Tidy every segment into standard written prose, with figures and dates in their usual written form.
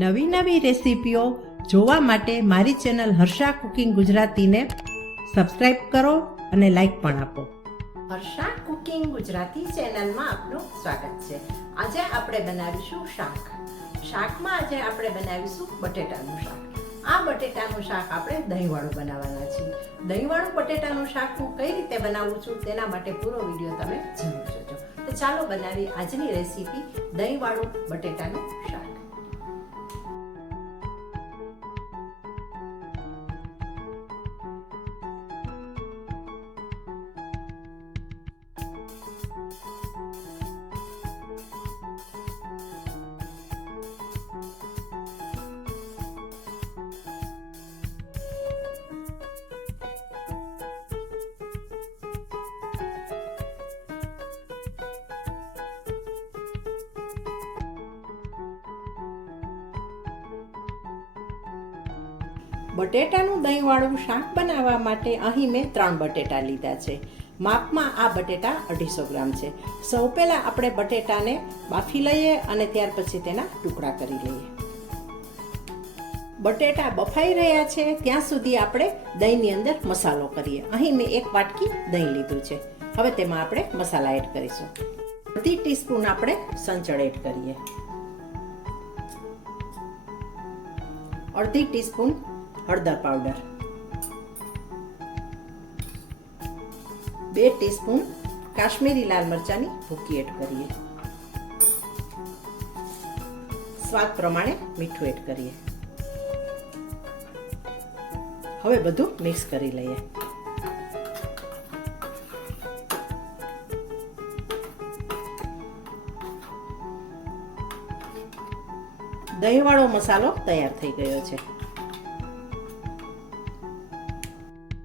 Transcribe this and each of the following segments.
નવી નવી રેસીપીઓ જોવા માટે મારી ચેનલ હર્ષા કુકિંગ ગુજરાતીને સબસ્ક્રાઇબ કરો અને લાઈક પણ આપો. હર્ષા કુકિંગ ગુજરાતી ચેનલમાં આપનું સ્વાગત છે. આજે આપણે બનાવીશું શાક. શાકમાં આજે આપણે બનાવીશું બટેટાનું શાક. આ બટેટાનું શાક આપણે દહીંવાળું બનાવવાના છીએ. દહીંવાળું બટેટાનું શાક હું કઈ રીતે બનાવું છું તેના માટે પૂરો વિડીયો તમે જરૂર જોજો. તો ચાલો બનાવી આજની રેસીપી દહીંવાળું બટેટાનું શાક. બટેટાનું દહીંવાળું શાક બનાવવા માટે અહીં મેં 3 બટેટા લીધા છે. માપમાં આ બટેટા 250 ગ્રામ છે. સૌ પહેલાં આપણે બટેટાને બાફી લઈએ અને ત્યાર પછી તેના ટુકડા કરી લઈએ. બટેટા બફાઈ રહ્યા છે ત્યાં સુધી આપણે દહીંની અંદર મસાલો કરીએ. અહીં મેં 1 વાટકી દહીં લીધું છે. હવે તેમાં આપણે મસાલા એડ કરીશું. 1 ટીસ્પૂન આપણે સંચળ એડ કરીએ. 1/2 ટીસ્પૂન હળદર પાવડર, 2 ટીસ્પૂન કાશ્મીરી લાલ મરચાંની ભૂકી એડ કરીએ. સ્વાદ પ્રમાણે મીઠું એડ કરીએ. હવે બધું મિક્સ કરી લઈએ. દહીંવાળો મસાલો તૈયાર થઈ ગયો છે.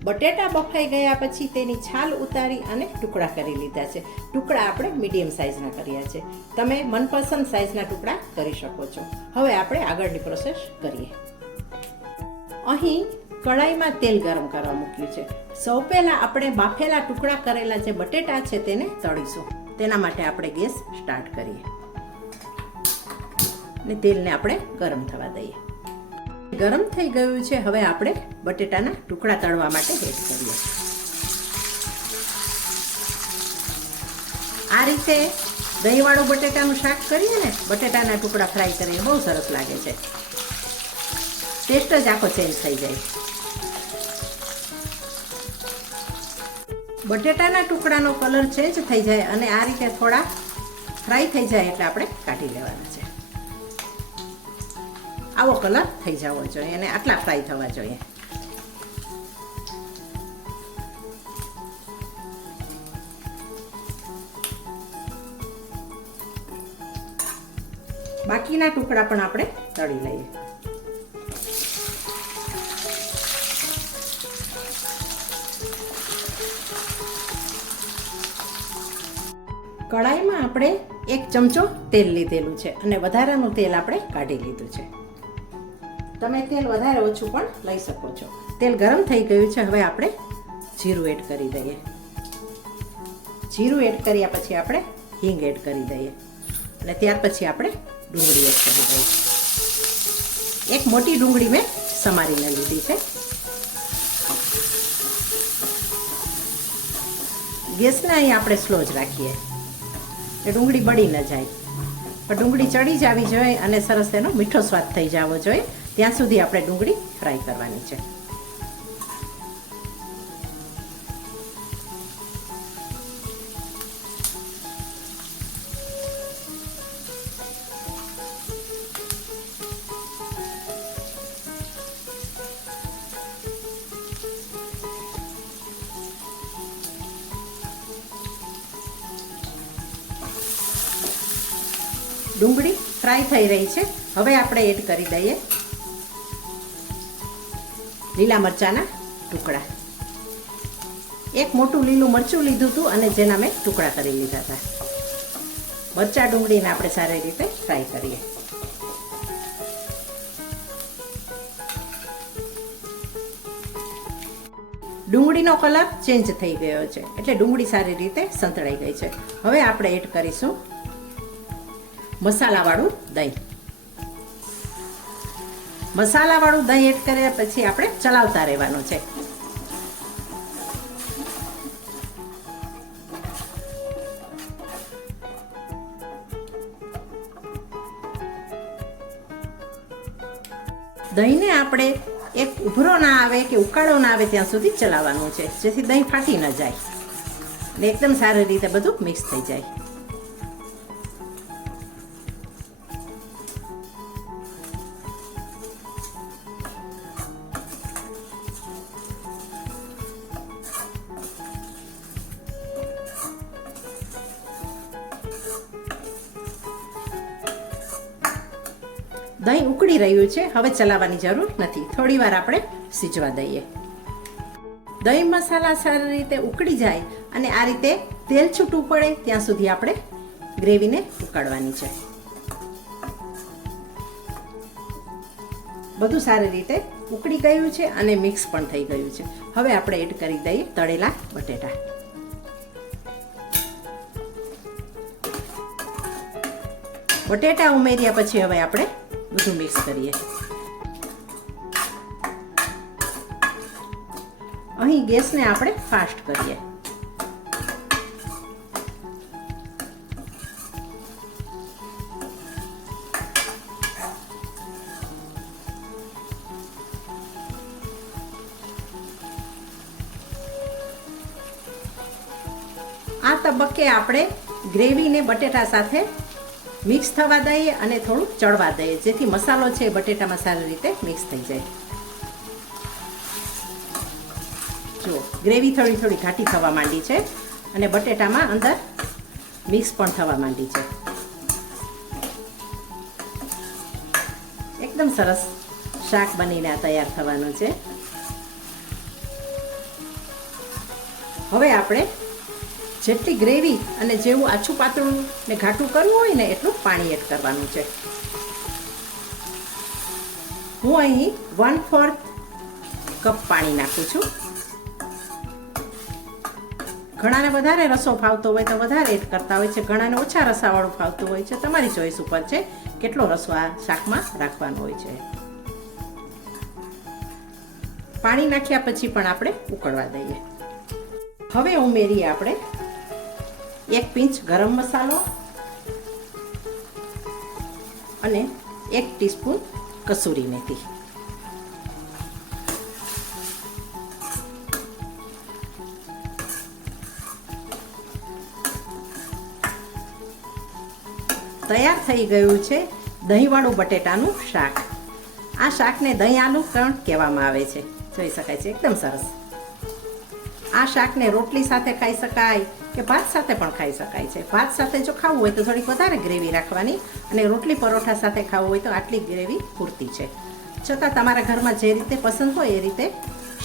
બટેટા બફાઈ ગયા પછી તેની છાલ ઉતારી અને ટુકડા કરી લીધા છે. ટુકડા આપણે મીડિયમ સાઇઝના કર્યા છે. તમે મનપસંદ સાઇઝના ટુકડા કરી શકો છો. હવે આપણે આગળની પ્રોસેસ કરીએ. અહીં કડાઈમાં તેલ ગરમ કરવા મૂક્યું છે. સૌ પહેલાં આપણે બાફેલા ટુકડા કરેલા જે બટેટા છે તેને તળીશું. તેના માટે આપણે ગેસ સ્ટાર્ટ કરીએ અને તેલને આપણે ગરમ થવા દઈએ. ગરમ થઈ ગયું છે. હવે આપણે બટેટાના ટુકડા તળવા માટે એડ કરીએ. આ રીતે દહીંવાળું બટેટાનું શાક કરીએ ને, બટેટાના ટુકડા ફ્રાય કરીએ, બહુ સરસ લાગે છે. ટેસ્ટ જ આખો ચેન્જ થઈ જાય. બટેટાના ટુકડાનો કલર ચેન્જ થઈ જાય અને આ રીતે થોડા ફ્રાય થઈ જાય એટલે આપણે કાઢી લેવાના છે. આવો કલર થઈ જવો જોઈએ અને આટલા ફ્રાય થવા જોઈએ. બાકીના ટુકડા પણ આપણે તળી લઈએ. કડાઈમાં આપણે 1 ચમચો તેલ લીધેલું છે અને વધારાનું તેલ આપણે કાઢી લીધું છે. તમે તેલ વધારે ઓછું પણ લઈ શકો છો. તેલ ગરમ થઈ ગયું છે. હવે આપણે જીરું એડ કરી દઈએ. જીરું એડ કર્યા પછી આપણે હિંગ એડ કરી દઈએ અને ત્યાર પછી આપણે ડુંગળી એડ કરી દઈએ. 1 મોટી ડુંગળી મેં સમારીને લીધી છે. ગેસને અહીં આપણે સ્લો જ રાખીએ. એ ડુંગળી બળી ન જાય. પણ ડુંગળી ચડી જવી જોઈએ અને સરસ એનો મીઠો સ્વાદ થઈ જવો જોઈએ. ત્યાં સુધી આપણે ડુંગળી ફ્રાય કરવાની છે. ડુંગળી ફ્રાય થઈ રહી છે. હવે આપણે એડ કરી દઈએ લીલા મરચાંના ટુકડા. 1 મોટું લીલું મરચું લીધું હતું અને જેના મેં ટુકડા કરી લીધા હતા. મરચાં ડુંગળીને આપણે સારી રીતે ફ્રાય કરીએ. ડુંગળીનો કલર ચેન્જ થઈ ગયો છે એટલે ડુંગળી સારી રીતે સંતળાઈ ગઈ છે. હવે આપણે એડ કરીશું મસાલાવાળું દહીં. મસાલાવાળું દહીં એડ કર્યા પછી આપણે ચલાવતા રહેવાનું છે. દહીંને આપણે એક ઉભરો ના આવે કે ઉકાળો ના આવે ત્યાં સુધી ચલાવવાનું છે, જેથી દહીં ફાટી ન જાય અને એકદમ સારી રીતે બધું મિક્સ થઈ જાય. દહીં ઉકળી રહ્યું છે, હવે ચલાવવાની જરૂર નથી. થોડી વાર આપણે સીજવા દઈએ. દહીં મસાલા સારી રીતે ઉકળી જાય અને આ રીતે તેલ છૂટું પડે ત્યાં સુધી આપણે ગ્રેવીને ઉકાળવાની છે. બધું સારી રીતે ઉકળી ગયું છે અને મિક્સ પણ થઈ ગયું છે. હવે આપણે એડ કરી દઈએ તળેલા બટેટા. બટેટા ઉમેર્યા પછી હવે આપણે બધું મિક્સ કરીએ. અહીં ગેસને આપણે ફાસ્ટ કરીએ. આ તબક્કે આપણે ગ્રેવીને બટેટા સાથે મિક્સ થવા દઈએ અને થોડું ચડવા દઈએ, જેથી મસાલો છે એ બટેટામાં સારી રીતે મિક્સ થઈ જાય. જુઓ, ગ્રેવી થોડી થોડી ઘાટી થવા માંડી છે અને બટેટામાં અંદર મિક્સ પણ થવા માંડી છે. એકદમ સરસ શાક બનીને તૈયાર થવાનું છે. હવે આપણે જેટલી ગ્રેવી અને જેવું આછું પાતળું ને ઘાટું કરવું હોય ને એટલું પાણી એડ કરવાનું છે. હું અહીં 1/4 કપ પાણી નાખું છું. ઘણાને વધારે રસો ફાવતો હોય તો વધારે એડ કરતા હોય છે, ઘણાને ઓછા રસાવાળું ફાવતું હોય છે. તમારી ચોઈસ ઉપર છે કેટલો રસો આ શાકમાં રાખવાનો હોય છે. પાણી નાખ્યા પછી પણ આપણે ઉકળવા દઈએ. હવે ઉમેરીએ આપણે 1 પિંચ ગરમ મસાલો અને 1 ટીસ્પૂન કસૂરી મેથી. તૈયાર થઈ ગયું છે દહીંવાળું બટેટાનું શાક. આ શાકને દહીં આલુ પણ કહેવામાં આવે છે. જોઈ શકાય છે એકદમ સરસ. આ શાકને રોટલી સાથે ખાઈ શકાય કે ભાત સાથે પણ ખાઈ શકાય છે. ભાત સાથે જો ખાવું હોય તો થોડીક વધારે ગ્રેવી રાખવાની અને રોટલી પરોઠા સાથે ખાવું હોય તો આટલી ગ્રેવી પૂરતી છે. છતાં તમારા ઘરમાં જે રીતે પસંદ હોય એ રીતે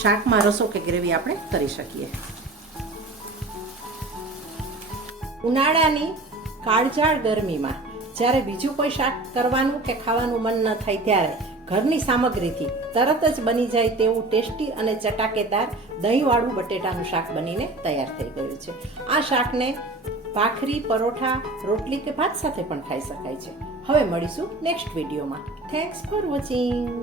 શાકમાં રસો કે ગ્રેવી આપણે કરી શકીએ. ઉનાળાની કાળઝાળ ગરમીમાં જ્યારે બીજું કોઈ શાક કરવાનું કે ખાવાનું મન ન થાય ત્યારે ઘરની સામગ્રીથી તરત જ બની જાય તેવું ટેસ્ટી અને ચટાકેદાર દહીંવાળું બટેટાનું શાક બનીને તૈયાર થઈ ગયું છે. આ શાકને ભાખરી, પરોઠા, રોટલી કે ભાત સાથે પણ ખાઈ શકાય છે. હવે મળીશું નેક્સ્ટ વિડીયોમાં. Thanks for watching.